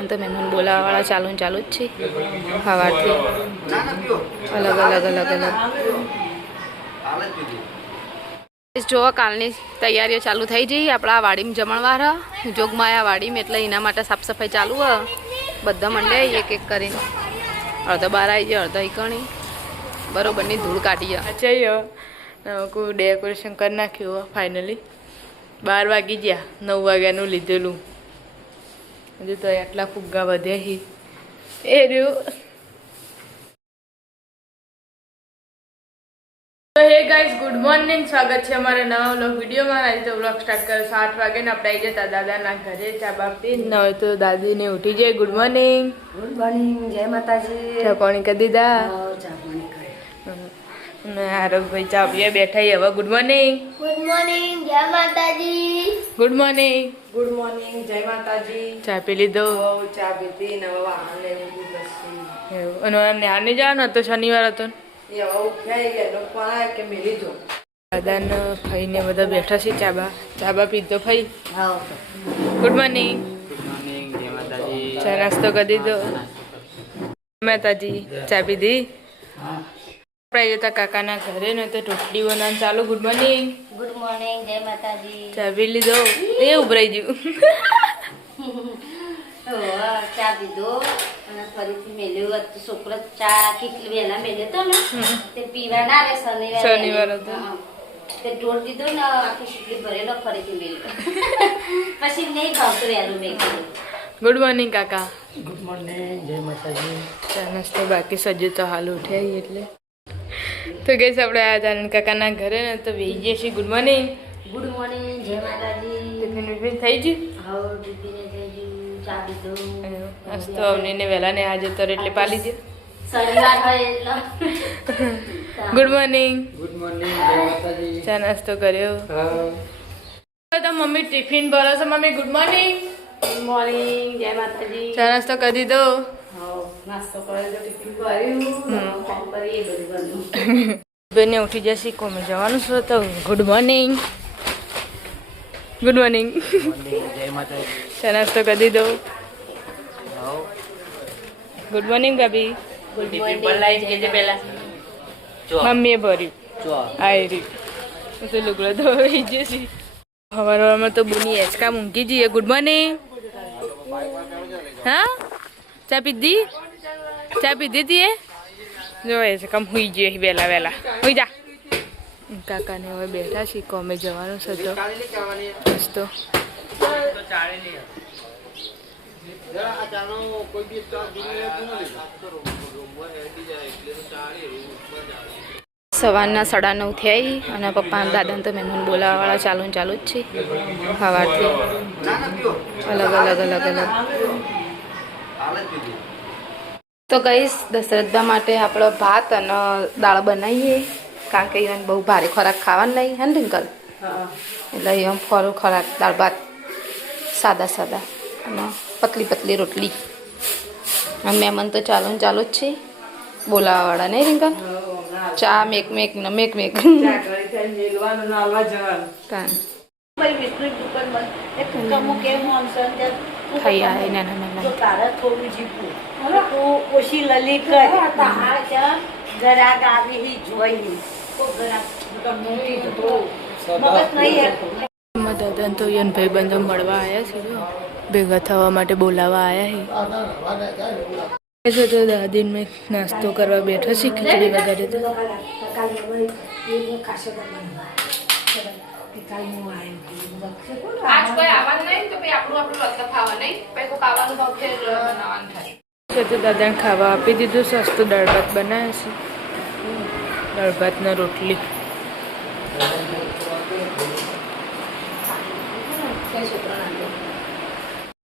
દાદાને તો મહેમાન બોલાવવાવાળા ચાલુ જ છે સવારથી અલગ જો કાલની તૈયારીઓ ચાલુ થઈ જઈ આપણા વાડીમાં જમણવાર જોગમાયા વાડીમાં એટલે એના માટે સાફ સફાઈ ચાલુ હ બધા મંડે એક કરીને અડધો બહાર આવી જાય અડધો ઈકણી બરોબરની ધૂળ કાઢીએ જઈએ કોઈ ડેકોરેશન કરી નાખ્યું ફાઇનલી 12 વાગી ગયા 9 વાગ્યાનું લીધેલું હજુ તો આટલા ફુગ્ગા વધ્યા હી એ રહ્યું તો હે ગાઈસ ગુડ મોર્નિંગ સ્વાગત છે અમારા નવા વ્લોગ વિડીયોમાં આજે તો વ્લોગ સ્ટાર્ટ કર્યો 7 વાગે ને આપણે આવી જતા દાદાના ઘરે ચા બા પીને હવે તો દાદીને ઉઠી જાય ગુડ મોર્નિંગ જય માતાજી ચા પાણી કરી દીધા ચા પાણી કરી આરોગભાઈ ચા પીએ બેઠા હવે ગુડ મોર્નિંગ જય માતાજી ગુડ મોર્નિંગ જય માતાજી ચા પી લીધો ચા પીધી ને હવે વાહન એવું એવું અને ન્યાની જવાનો હતો શનિવાર હતો ને એ હવે ઉઠાઈ ગયા લોકો કે મેલી જો દાદાને ખાઈને બધા બેઠા છે ચા બા પીધો ખાઈ હા ગુડ મોર્નિંગ જય માતાજી ચા નાસ્તો કરી દીધો માતાજી ચા પીધી આપણે જતા કાકાના ઘરે ને તો રોટલી બનાવવાનું ચાલુ ગુડ મોર્નિંગ જય માતાજી ચા પી લીધો એ ઉભરાઈ ગયું ચા પીધો અને ફરીથી મેલ્યું છોકરો ચા કેટલી વહેલા મેલ્યો હતો ને તે પીવા ના આવે શનિવાર હતો. તે ઢોળ દીધો ને આખી કેટલી ભરેલો ફરીથી મેલ્યો પછી નહીં ભાવતું વહેલું મેં કીધું ગુડ મોર્નિંગ કાકા ગુડ મોર્નિંગ જય માતાજી ચા નાસ્તો બાકી સજ્જુ તો હાલ ઉઠ્યા એટલે તો ગઈશ આપણે આ જાનન કાકાના ઘરે ને તો વેહીએ છીએ ગુડ મોર્નિંગ જય માતાજી ટિફિન વિફિન થઈ ગયું હવે દીદીને જઈ ગયું ચા પીધો મસ્તો અવનીને વહેલા ને આ જતો રહે એટલે પાલી દે શનિવાર હોય એટલે ગુડ મોર્નિંગ જય માતાજી ચા નાસ્તો કર્યો તો મમ્મી ટિફિન ભરો છો મમ્મી ગુડ મોર્નિંગ જય માતાજી ચા નાસ્તો કરી દીધો નાસ્તો કરે તો ટિફિન ભર્યું કામ કરીએ બધું બેને ઉઠી જશે કોમે જવાનું છે તો ગુડ મોર્નિંગ જય માતાજી ચા નાસ્તો કરી દીધો ગુડ મોર્નિંગ ભાભી મમ્મીએ ભર્યું આઈ રહ્યું તો લુગડો તો વહી જશે સવારમાં તો બુની એચકા મૂકી જઈએ ગુડ મોર્નિંગ હા ચા પીધી તી એ જો એચકા હુઈ જઈએ વહેલા હુઈ જા કાકાને હવે બેઠા છીએ કોમે જવાનું છે તો મસ્તો સવારના 9:30 થઈ અને પપ્પા દાદાને તો મહેમાન બોલાવવાવાળા ચાલુ જ છે સવારથી અલગ તો ગઈશ દશરથબા માટે આપણે ભાત અને દાળ બનાવીએ કારણ કે એને બહુ ભારે ખોરાક ખાવાનું નહીં હે ને રિંકલ એટલે એમ ફરું ખોરાક દાળ ભાત સાદા અને પતલી રોટલી અને મહેમાન તો ચાલુ જ છે બોલાવવાવાળા નહીં રિંકલ ચા મેક ખાઈ આવે નાના ઓછી લલી ગરાક આવી જોઈ દાદા તો યન ભાઈબંધો મળવા આવ્યા છે ભેગા થવા માટે બોલાવા આવ્યા છે તો દાદીને મેં નાસ્તો કરવા બેઠો છે ખીચડી વગાડે તો દાદાને ખાવા આપી દીધું સસ્તું દાળ ભાત બનાવે છે દાળ ભાત ને રોટલી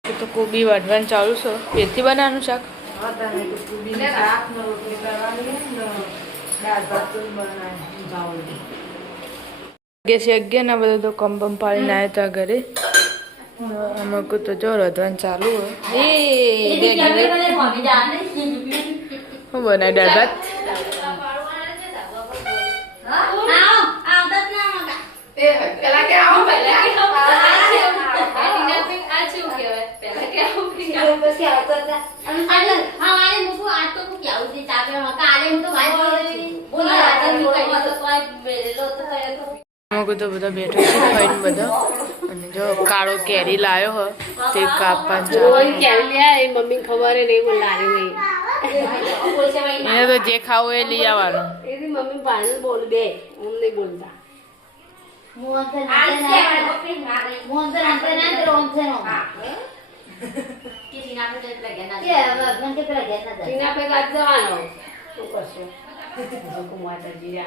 તો કોબી વાઢવાનું ચાલુ છે પેથી બનાવવાનું શાક અગિયાર ના બધા તો કંપમ પાડીને આવ્યા હતા ઘરે અમુક તો જો રોધવાનું ચાલુ હોય હું બનાવી દાળ ભાત પછી આવતા હતા. અને કાલે હવારે મૂકું આજ તો હું કેવું છે ચા પીવા કાલે હું તો વાત બોલો આજે હું કઈ તો કોઈ બેલેલો તો કરે તો અમુક તો બધા બેઠા છે ખાઈને બધા અને જો કાળો કેરી લાયો હ તે કાપવા મમ્મી ખબર નહીં બોલારે નહીં એને તો જે ખાવું એ લઈ આવવાનું એની મમ્મી પાણી બોલ દે હું નહીં બોલતા મોહન તો આપણે ના રોમ છે નો કે જીના પર જત લાગે ના કે મને કે પેલા ગયા ના ટીના પે ગાત જવાનો શું કરશો કુમારજી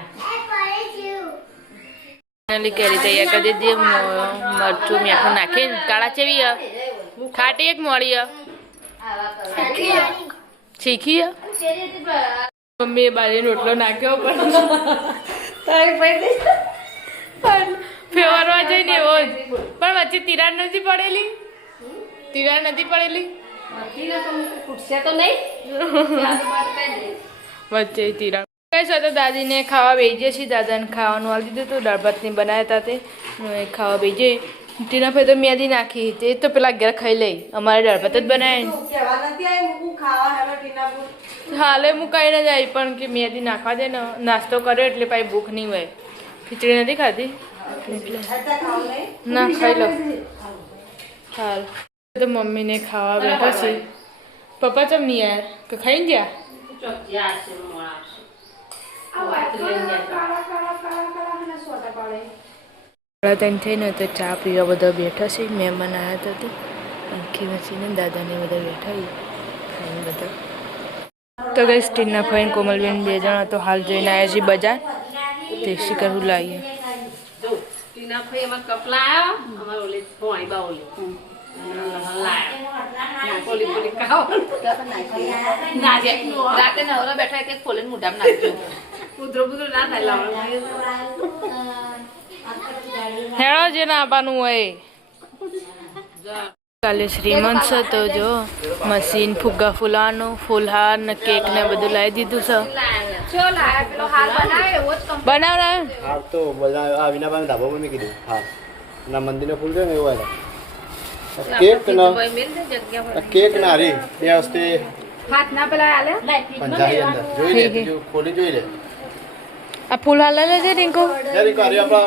ફાઇનલી કેરી તૈયાર કરી દીધી મરચું મીઠું નાખીને કાળા ચેવી હ ખાટી એક મોળી હ શીખી હ મમ્મીએ બાજરી રોટલો નાખ્યો પણ ફેવરવા જઈને એવો જ પણ વચ્ચે તિરાડ નથી પડેલી પૂછશે તો નહીં વચ્ચે તિરાડ કઈ સાથે દાદીને ખાવા બેસીએ છીએ દાદાને ખાવાનું આવી દીધું હતું દાળ ભાતની બનાવ્યા હતા તે ખાવા બેસીએ ટીના ભાઈ તો મેદી નાખી તે તો પેલા ઘેર ખાઈ લઈ અમારે દાળ ભાત જ બનાવે હાલે મુકાઈ ન જાય પણ કે મેદી નાખવા દે ને નાસ્તો કર્યો એટલે પાછી ભૂખ નહીં હોય ખીચડી નથી ખાધી ના ખાઈ લો હાલ તો મમ્મીને ખાવા બેઠા છે પપ્પા ચમ નહીં યાર કે ખાઈ ગયા ત્રણ થઈને તો ચા પીવા બધા બેઠા છે મહેમાન આવ્યા હતા તે આખી વસીને દાદાને બધા બેઠા ખાઈને બધા તો ગઈ સ્ટીનના ફાઈન કોમલબેન 2 જણા તો હાલ જઈને આવ્યા છે બજાર ટેક્સી કરવું લાવીએ ટીના ભાઈ એમાં કપલા આવ્યો અમાર ઓલી પોણી બાઓલી રાતે નવરા બેઠા એક ખોલીને મોઢામાં નાખજો ઉધરો ના થાય લાવવાનું હેળો જે ના આપવાનું હોય કાલે શ્રીમંત છે તો જો મશીન ફુગ્ગા ફૂલાવાનું ફૂલહાર ને કેક ને બધું લાવી દીધું છે બનાવડાવ્યું હાર તો બધા આ વિનાભાઈ ધાબા પર મૂકી દીધું હા ના મંદિરનો ફૂલ છે ને એવું કેક ના રે બે વસ્તે હાથ ના પેલા આલે પંજાબી અંદર જોઈ લે બીજું ખોલી જોઈ લે આ ફૂલહાર લઈ લેજે રિંકુ યાર કો અરે આપણે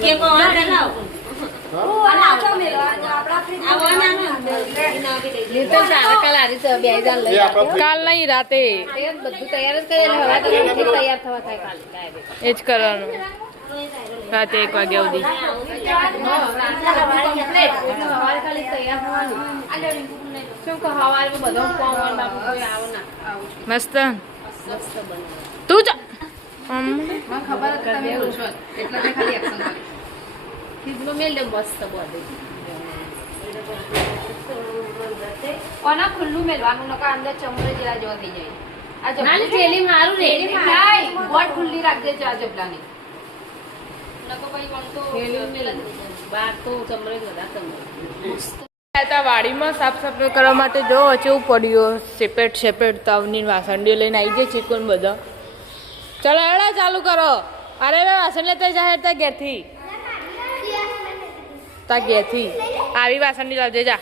કે કોણ બનાવ કાલ નહીં રાતે બધું તૈયાર જ કરે હવે તો તૈયાર થવા થાય કાલે એ જ કરવાનું રાતે 1 વાગ્યા સુધી મસ્ત તું જા ખબર એટલે ખાલી એક્શન ફ્રીજમાં મેલ દે મસ્ત બોડી ઓના ખુલ્લું મેલવાનું નકા અંદર ચમડે જેવા જેવા થઈ જાય આ જબલા થેલી મારું રેડી થાય બોટ ખુલ્લી રાખજે આ જબલાની નકો ભાઈ કોણ તો થેલી મેલ બાર તો ચમડે બધા ચમડે વાડીમાં સાફ સફાઈ કરવા માટે જો કેવું પડ્યું સેપેટ તાવની વાસણડીઓ લઈને આવી જાય ચીકુન બધા ચાલો એડા ચાલુ કરો અરે ભાઈ વાસણ લેતા જાહેર તા ઘેરથી આવી વાસણની લાવજે જા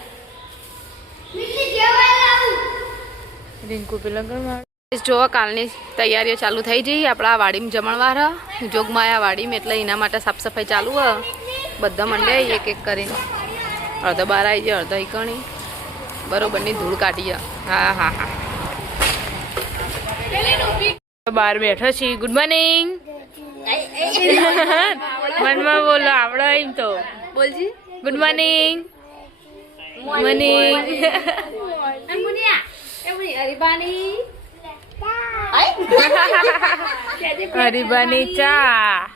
રિંકુ પેલા જો કાલની તૈયારીઓ ચાલુ થઈ જઈ આપણા વાડીમાં જમણવાર જોગમાયા વાડીમાં એટલે એના માટે સાફ સફાઈ ચાલુ હ બધા મંડે એક એક કરીને અડધો બહાર આવી જાય અડધો ઈકણી બરોબરની ધૂળ કાઢીએ હા બહાર બેઠો છીએ ગુડ મોર્નિંગ મનમાં બોલો આવડે એમ તો બોલજી ગુડ મોર્નિંગ હરીબાની ચા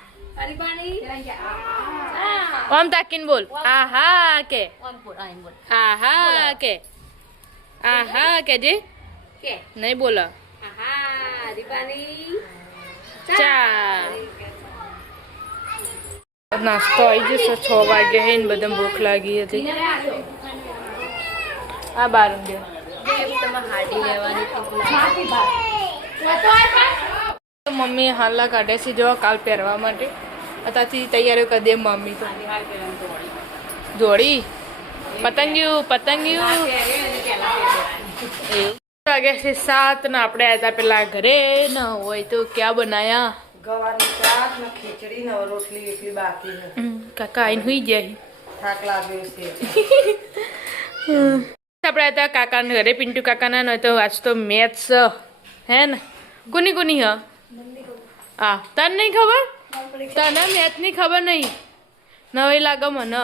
ઓમ તાકીન બોલ આહા કે આહા કે જી નહીં બોલો ચા નાસ્તો આવી જશે 6 વાગે હે ને બધા ભૂખ લાગી હતી આ બાર મમ્મી હાલા કાઢે છે જો કાલ પહેરવા માટે અત્યારથી તૈયારીઓ કરી દે મમ્મી તો જોડી પતંગિયું પતંગિયું એવું વાગ્યા છે 7 ને આપણે આવ્યા હતા પેલા ઘરે ન હોય તો ક્યાં બનાયા ગવાની શાક ને ખીચડી ને રોટલી એટલી બાકી છે. કાકા આઈને હુઈ જાય થાક લાગ્યો છે. આપણે હતા કાકાના ઘરે પિન્ટુ કાકાના ન તો આજ તો મેચ હે ને કોની કોની હ હા તને નહીં ખબર તને મેચની ખબર નહીં નવી લાગે મને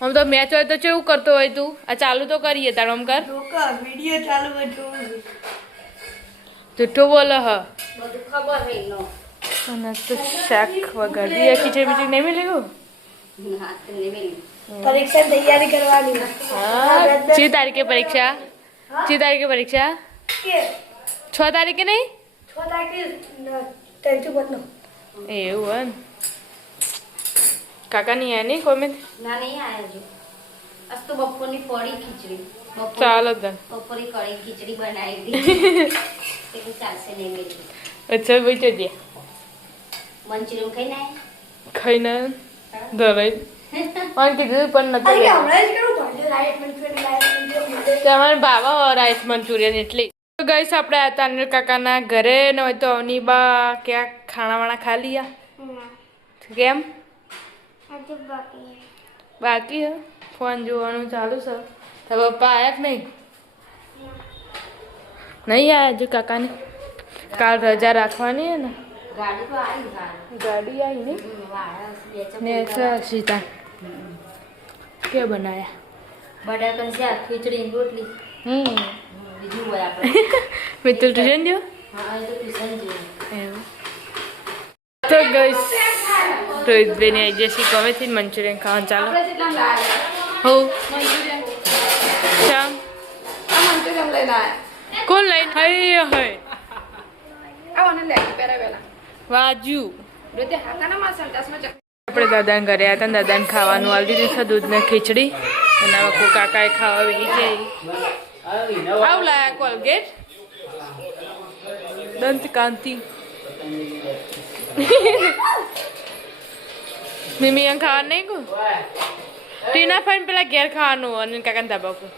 આમ તો મેચ હોય તો કેવું કરતો હોય તું આ ચાલુ તો કરીએ તારો આમ કર વિડીયો ચાલુ કરતો જૂઠું બોલે હ બધું ખબર હે નો અને તો શાક વગાડી આ ખીચડી બીજી નહીં મિલી ગયું હા તને મેલી પરીક્ષા તૈયારી કરવાની હા 6 તારીખે પરીક્ષા 6 તારીખે પરીક્ષા 6 તારીખે નહીં 6 તારીખે ટેન્શન મત નો એવું હે કાકાની આ નહીં કોમેન્ટ ના નહીં આયા જો આજ તો બપોરની પડી ખીચડી ચાલો તને બપોરે કળી ખીચડી બનાવી દીધી એટલે ચાલશે નહીં મેલી અચ્છા ભાઈ તો દે મંચુરિયન ખાઈ ના ખાઈને ધરાઈ પણ કીધું પણ નથી હમણાં જ કરું ભાઈ લાઈટ મંચુરિયન તમારે ભાવા રાઈસ મંચુરિયન એટલે તો ગઈશ આપણે આ તાનવીર કાકાના ઘરે ન હોય તો અવની બા ક્યાંક ખાણાવાણા ખા લીયા કેમ બાકી હે ફોન જોવાનું ચાલુ છે તો પપ્પા આયા કે નહીં આયા હજુ કાકાને કાલ રજા રાખવાની હે ને ગાડી તો આવી ગાડી આવી નહીં વાળા ને સીતા કે બનાયા બટાકાની શાક ખીચડી ને રોટલી બીજું હોય આપણે મિતુલ ટ્યુશન જો હા એ તો ટ્યુશન જેવું એવું તો ગઈશ રોહિતભાઈ ને જૈસી ગમેથી મંચુરિયન ખાવાનું ચાલો હો શ્યામ મંચુરિયન લઈને આવ્યા કોણ લઈને હૈ હૈ આવાને લેગી પહેરાવેલા વાજુ રોતે હાકાના સંડાસમાં આપણે દાદાને ઘરે આવ્યા હતા દાદાને ખાવાનું આવી દીધું છે દૂધ ને ખીચડી અને વખો કાકાએ ખાવા વી જાય આવું લાયા કોલગેટ દંત કાંતિ મિમી અહીં ખાવાનું નહીં કહું ટીના ફાઈન પેલા ઘેર ખાવાનું અને કાકાને ધાબા પર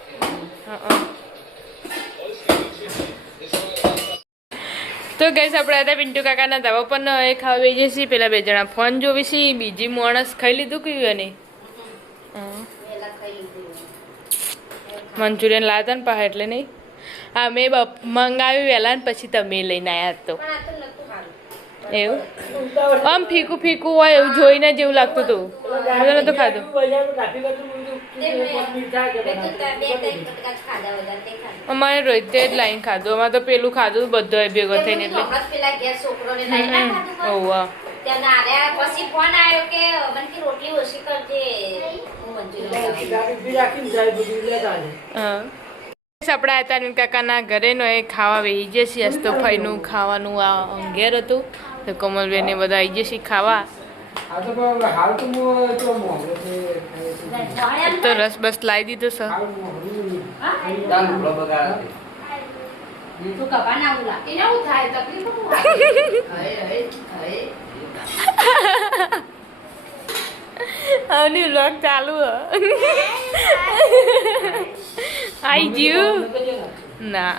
તો ગઈશ આપણે હતા પિન્ટુ કાકાના ધાબા પર એ ખાવા બેસી છીએ પેલા 2 જણા ફોન જોવી છીએ બીજી માણસ ખાઈ લીધું કયું એને પહેલા ખાઈ લીધું મંચુરિયન લાવતા ને પાછા એટલે નહીં હા મેં મંગાવ્યું વહેલા ને પછી તમે લઈને આવ્યા તો પણ આ તો નતું સારું એવું આમ ફીકું ફીકું હોય એવું જોઈને જેવું લાગતું હતું મેં નતું ખાધું અમારે રોહિતે જ લાઈન ખાધું અમારે તો પેલું ખાધું બધો ભેગો થઈને એટલે ઓવા પછી ફોન આવ્યો કે મને કે રોટલી ઓછી કરજે હું મંચુરિયન હા આપણે આ તાનવીર કાકાના ઘરે નો એ ખાવા બેસી જશે આજ તો ફઈનું ખાવાનું આ અંગેર હતું તો કોમલબેન બધા આવી જશે ખાવા તો રસ બસ લાવી દીધો છે તું કપા ના ઉલા એને હું થાય તકલીફ હું આની લોક ચાલુ આઈ ગયું ના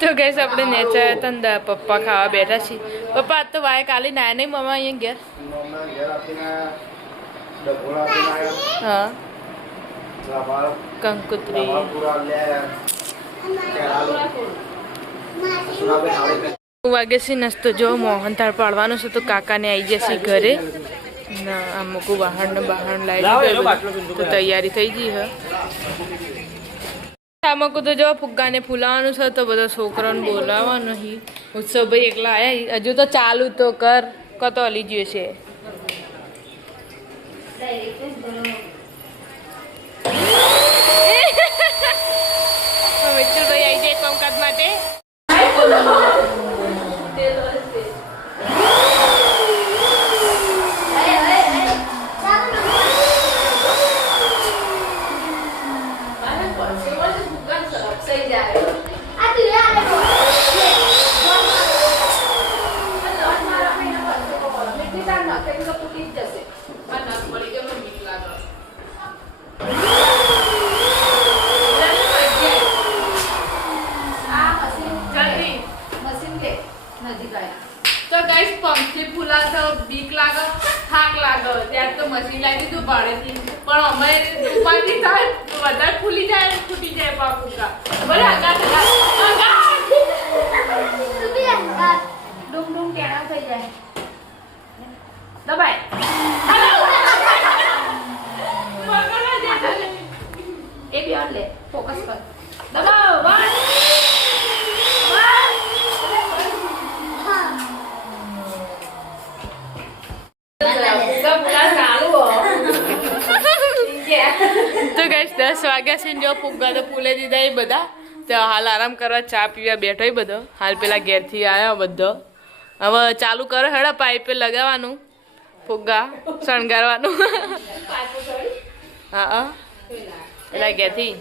તો ગઈશ આપણે નેચર તંદા પપ્પા ખાવા બેઠા છીએ પપ્પા આજ તો વાય કાલે નાયા નહીં મમ્મા અહીંયા ઘેર હા કંકુત્રી વાગે છે નસ્તો જો મોહનથાળ પાડવાનો છે તો કાકાને આવી જશે ઘરે અમુક બહાર ને બહાર લાવી તો તૈયારી થઈ ગઈ હે અમુક તો જો ફુગ્ગાને ફૂલાવાનું છે તો બધા છોકરાને બોલાવવાનું નહીં ઉત્સવ ભાઈ એકલા આવ્યા હજુ તો ચાલુ તો કર કતો હલી ગયો છે મિત્રભાઈ આવી જાય કામકાજ માટે તૂટી જ જશે. મારે નસ પડી જાય મને બીક લાગે. આ મશીન જલ્દી. મશીન લે નજીક આય. તો ગાઈસ પંખી ફૂલાતો બીક લાગે, થાક લાગે. ત્યાં તો મશીન લાવી દીધું ભાડેથી. પણ અમે દુપારથી થાય તો વધારે ફૂલી જાય અને ફૂટી જાય પાકુકા. બોલે આગળ ડુમ ડુમ ટેણા થઈ જાય. દબાય. એ બી ઓન લે ફોકસ કર. દબાવ 1 તો ગાઈસ 10 વાગ્યા છે ને જો ફુગ્ગા તો ફૂલે દીધા એ બધા. તો હાલ આરામ કરવા ચા પીવા બેઠો બધો. હાલ પેલા ઘેરથી આવ્યો બધો. હવે ચાલુ કરો હેડા પાઇપે લગાવવાનું ફુગ્ગા શણગારવાનું. હા પેલા ઘેરથી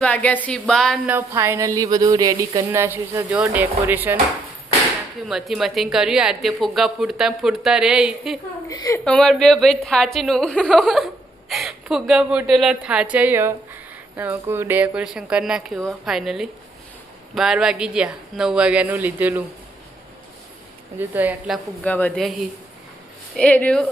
વાગ્યા છે 12 ને ફાઇનલી બધું રેડી કરી નાખ્યું છે. જો ડેકોરેશન નાખ્યું, મથી કર્યું. આ તે ફુગ્ગા ફૂટતા રે. અમારે બે ભાઈ થાચીનું ફુગ્ગા ફૂટેલા થાચાઈ. કોઈ ડેકોરેશન કરી નાખ્યું ફાઇનલી. 12 વાગી ગયા, 9 વાગ્યાનું લીધેલું. હજુ તો આટલા ફુગ્ગા વધ્યા એ રહ્યું.